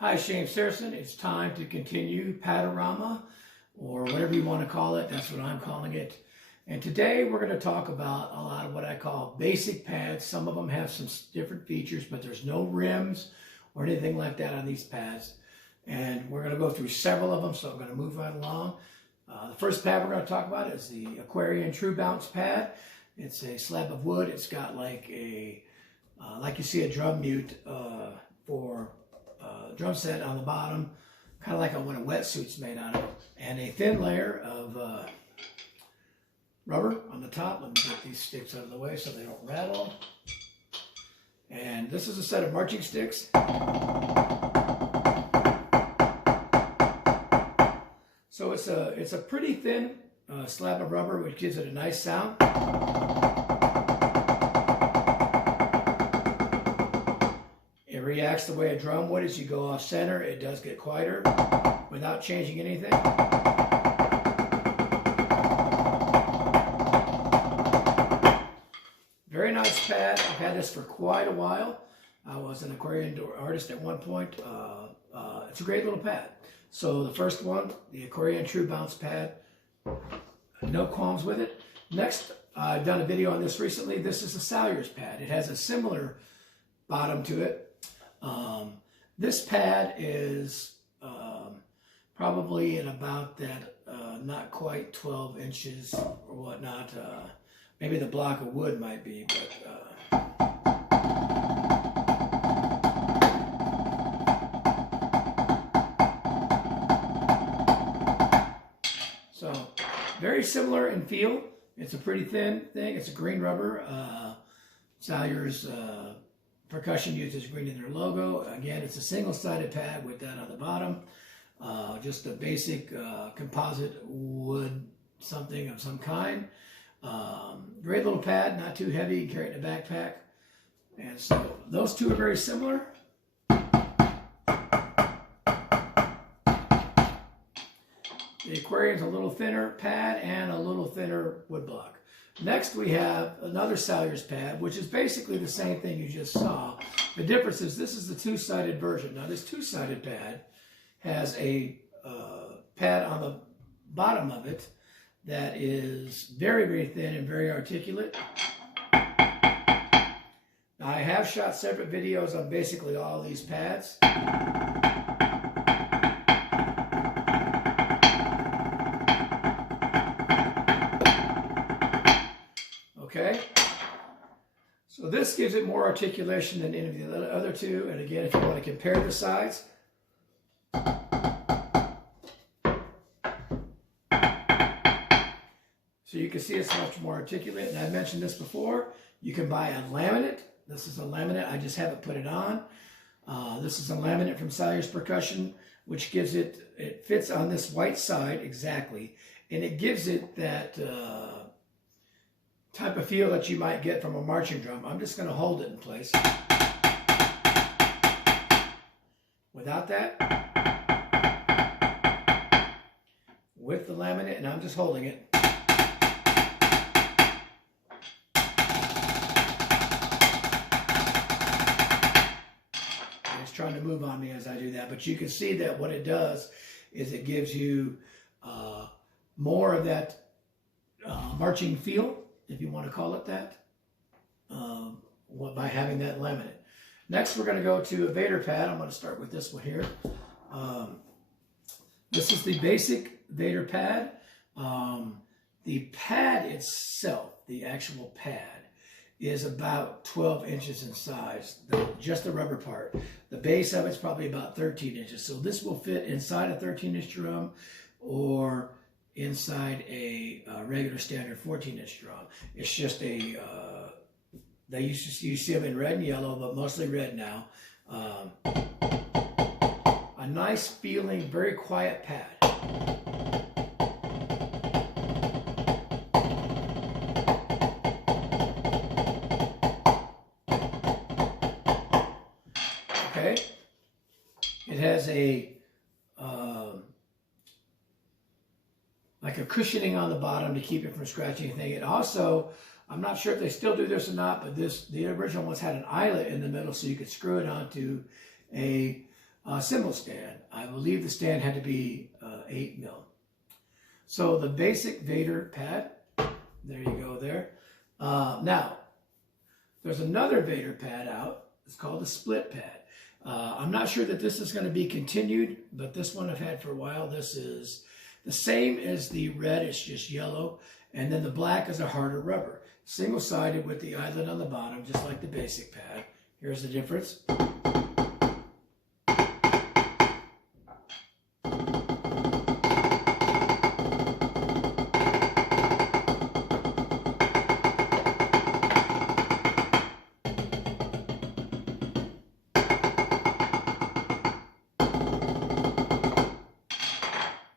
Hi, JamesAnimalHarrison. It's time to continue Pad-o-rama, or whatever you want to call it. That's what I'm calling it. And today we're going to talk about a lot of what I call basic pads. Some of them have some different features, but there's no rims or anything like that on these pads. And we're going to go through several of them, so I'm going to move right along. The first pad we're going to talk about is the Aquarian True Bounce Pad. It's a slab of wood. It's got like a, like you see a drum mute for drum set on the bottom, kind of like what a wetsuit's made out of, and a thin layer of rubber on the top. Let me get these sticks out of the way so they don't rattle. And this is a set of marching sticks. So it's a pretty thin slab of rubber, which gives it a nice sound. It reacts the way a drum would. As you go off center, it does get quieter without changing anything. Very nice pad. I've had this for quite a while. I was an Aquarian artist at one point. It's a great little pad. So the first one, the Aquarian True Bounce Pad, no qualms with it. Next, I've done a video on this recently. This is the Salyers Pad. It has a similar bottom to it. This pad is probably at about that, not quite 12 inches or whatnot. Maybe the block of wood might be, but so very similar in feel. It's a pretty thin thing. It's a green rubber. Salyers Percussion uses green in their logo. Again, it's a single-sided pad with that on the bottom. Just a basic composite wood something of some kind. Great little pad, not too heavy. You can carry it in a backpack. And so those two are very similar. The Aquarian's a little thinner pad and a little thinner wood block. Next, we have another Salyers pad, which is basically the same thing you just saw. The difference is this is the two-sided version. Now, this two-sided pad has a pad on the bottom of it that is very, very thin and very articulate. Now, I have shot separate videos on basically all these pads. Okay, so this gives it more articulation than any of the other two. And again, if you want to compare the sides, so you can see it's much more articulate. And I mentioned this before, you can buy a laminate. This is a laminate, I just haven't put it on. This is a laminate from Salyers Percussion, which gives it, it fits on this white side exactly, and it gives it that type of feel that you might get from a marching drum. I'm just going to hold it in place. Without that, with the laminate, and I'm just holding it. It's trying to move on me as I do that, but you can see that what it does is it gives you more of that marching feel, if you want to call it that, by having that laminate. Next, we're going to go to a Vader Pad. I'm going to start with this one here. This is the basic Vader Pad. The pad itself, the actual pad, is about 12 inches in size, just the rubber part. The base of it's probably about 13 inches. So this will fit inside a 13-inch drum or inside a regular standard 14-inch drum. It's just a, you see them in red and yellow, but mostly red now. A nice feeling, very quiet pad. Okay. It has a like a cushioning on the bottom to keep it from scratching anything. It also, I'm not sure if they still do this or not, but the original ones had an eyelet in the middle so you could screw it onto a cymbal stand. I believe the stand had to be 8 mil. So the basic Vader Pad, there you go there. Now, there's another Vader Pad out. It's called the Split Pad. I'm not sure that this is going to be continued, but this one I've had for a while. This is the same as the red, it's just yellow. And then the black is a harder rubber. Single-sided with the eyelet on the bottom, just like the basic pad. Here's the difference.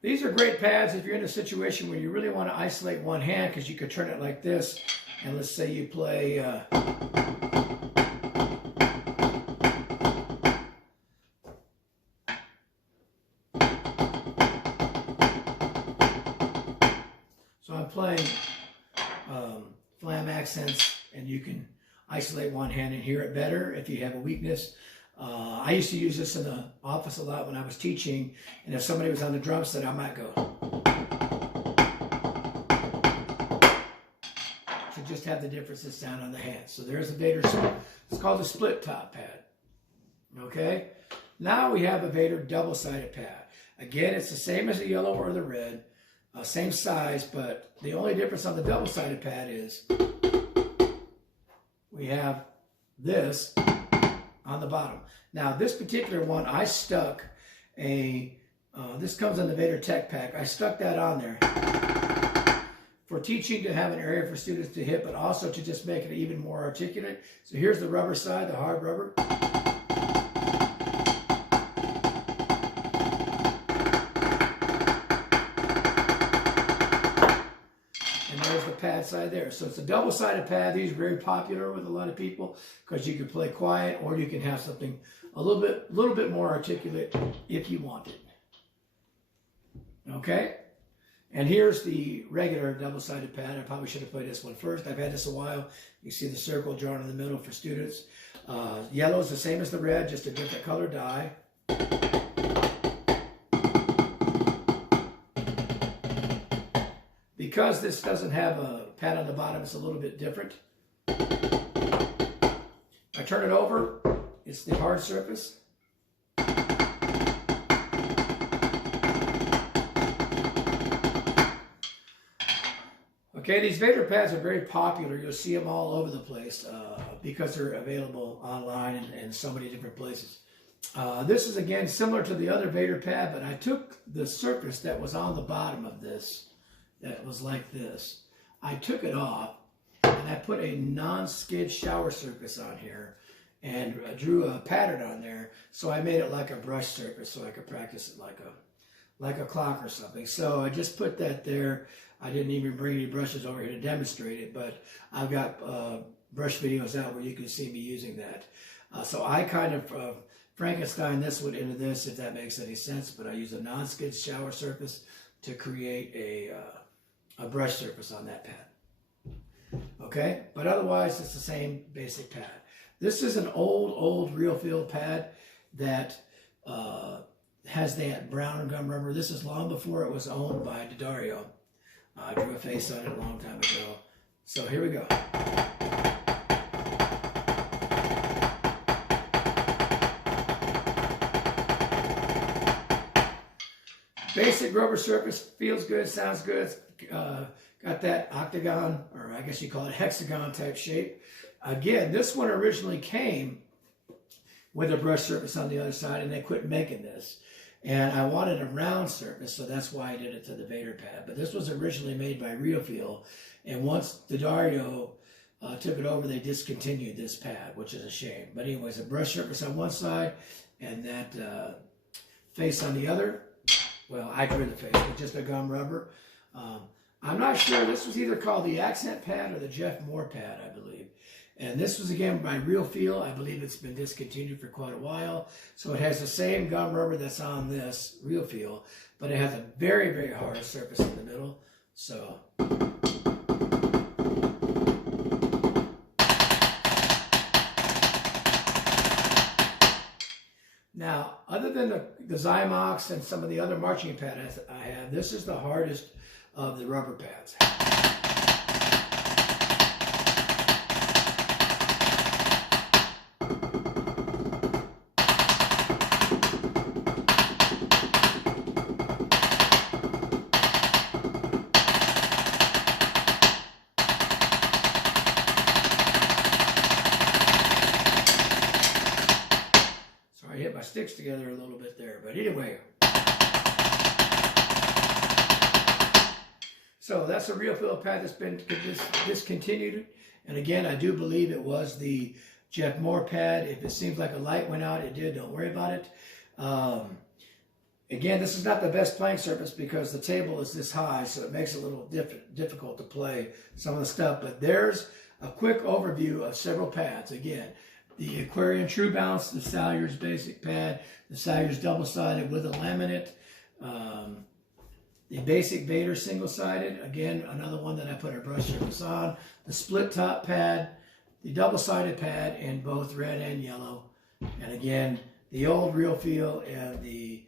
These are great pads if you're in a situation where you really want to isolate one hand, because you could turn it like this, and let's say you play so I'm playing flam accents, and you can isolate one hand and hear it better if you have a weakness. I used to use this in the office a lot when I was teaching, and if somebody was on the drum set, I might go. To just have the differences down on the hands. So there's a Vader, it's called the split top pad. Okay? Now we have a Vader Double-Sided Pad. Again, it's the same as the yellow or the red, same size, but the only difference on the Double-Sided Pad is we have this on the bottom. Now this particular one, I stuck this comes in the Vader Tech Pack. I stuck that on there for teaching, to have an area for students to hit, but also to just make it even more articulate. So here's the rubber side, the hard rubber. And there's the pad side there. So it's a double-sided pad. These are very popular with a lot of people because you can play quiet, or you can have something a little bit more articulate if you want it. Okay? And here's the regular double-sided pad. I probably should have played this one first. I've had this a while. You see the circle drawn in the middle for students. Yellow is the same as the red, just a different color dye. Because this doesn't have a pad on the bottom, it's a little bit different. I turn it over, it's the hard surface. Okay, these Vader pads are very popular. You'll see them all over the place because they're available online in so many different places. This is, again, similar to the other Vader pad, but I took the surface that was on the bottom of this, that was like this. I took it off, and I put a non-skid shower surface on here, and drew a pattern on there, so I made it like a brush surface so I could practice it like a clock or something. So I just put that there. I didn't even bring any brushes over here to demonstrate it, but I've got brush videos out where you can see me using that. So I kind of Frankenstein this one into this, if that makes any sense, but I use a non-skid shower surface to create a brush surface on that pad. Okay, but otherwise it's the same basic pad. This is an old real feel pad that has that brown gum rubber. This is long before it was owned by Dario. I drew a face on it a long time ago. So here we go. Basic rubber surface, feels good, sounds good. Got that octagon, or I guess you call it hexagon type shape. Again, this one originally came with a brush surface on the other side, and they quit making this. And I wanted a round surface, so that's why I did it to the Vader pad. But this was originally made by Real Feel, and once Dario took it over, they discontinued this pad, which is a shame. But anyways, a brush surface on one side, and that face on the other. Well, I drew the face with just a gum rubber. I'm not sure. This was either called the Accent Pad or the Jeff Moore Pad, I believe. And this was, again, by Real Feel. I believe it's been discontinued for quite a while. So it has the same gum rubber that's on this Real Feel, but it has a very hard surface in the middle. So now, other than the Zymox and some of the other marching pads I have, this is the hardest of the rubber pads. I hit my sticks together a little bit there, but anyway. So that's a real feel pad that's been discontinued. And again, I do believe it was the Jeff Moore pad. If it seems like a light went out, it did. Don't worry about it. Again, this is not the best playing surface because the table is this high, so it makes it a little difficult to play some of the stuff. But there's a quick overview of several pads. Again, the Aquarian True Bounce, the Salyers Basic Pad, the Salyers Double-Sided with a laminate, the Basic Vader Single-Sided, again, another one that I put a brush surface on, the Split Top Pad, the Double-Sided Pad in both red and yellow, and again, the old Real Feel and the,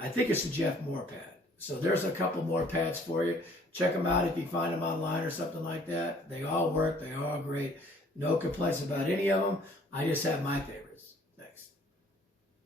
I think it's the Jeff Moore pad. So there's a couple more pads for you. Check them out if you find them online or something like that. They all work. They are all great. No complaints about any of them. I just have my favorites.